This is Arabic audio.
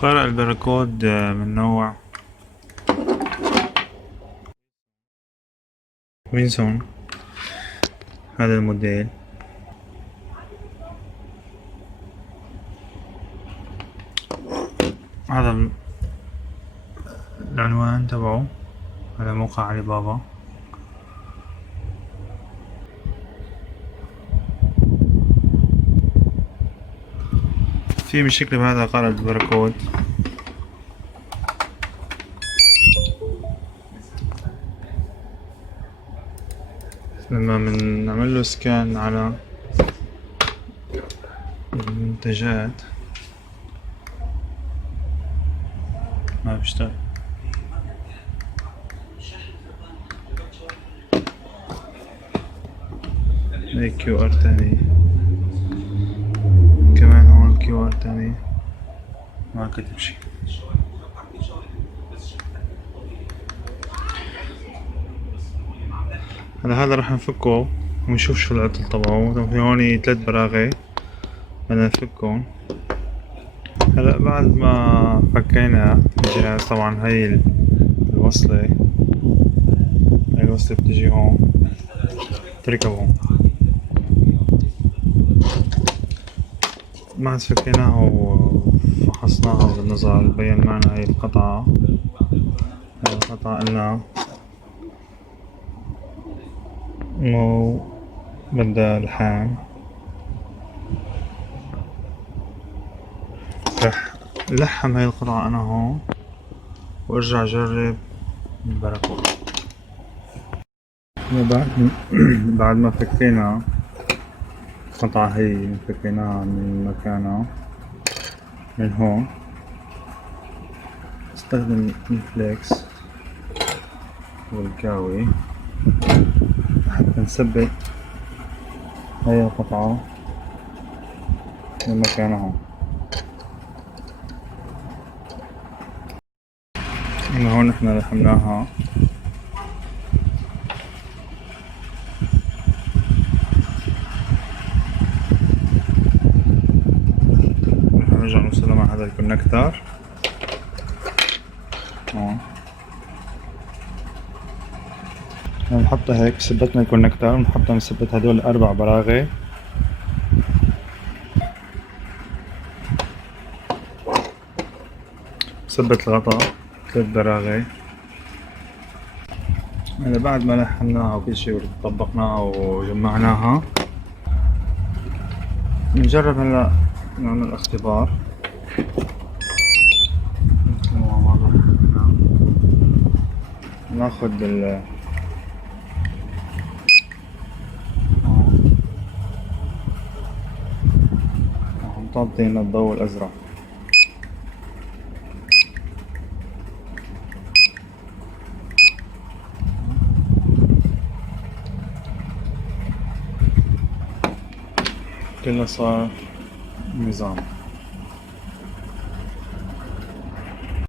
قارئ الباركود من نوع وينسون. هذا الموديل. هذا العنوان تبعه. هذا موقع علي بابا. في مشكلة بهذا قارئ الباركود. لما نعمل له سكان على المنتجات ما بيشتغل. هي كيو ار تاني، كمان هون كيو ار تاني ما كتب شي. هذا راح نفكه ونشوف شو العطل تبعه. في هون 3 براغي بدنا نفكهم. هلا بعد ما فكينا الجهاز، طبعا هاي الوصلة بتجي هون تركب هون. بعد فكيناها وفحصناها بالنظر، بين معنا هاي القطعة. قلنا انه بدها لحام. رح لحم هاي القطعة انا هون وارجع اجرب الباركود. بعد ما فكينا القطعة هي فكيناها من مكانها من هون. استخدم الفليكس والكاوي حتى نثبت هاي القطعة من مكانها هون. من هون احنا لحمناها. نرجع نوصلها مع هذا الكونكتر هون. نحطها هيك، ثبتنا الكونكتر ونحطها نثبت هدول 4 براغي. ثبت الغطاء 3 براغي. هلا بعد ما لحمناها وكل شي وطبقناها وجمعناها، نجرب هلا نعمل اختبار. ناخد تعطينا الضوء الازرق. كله صار نظام.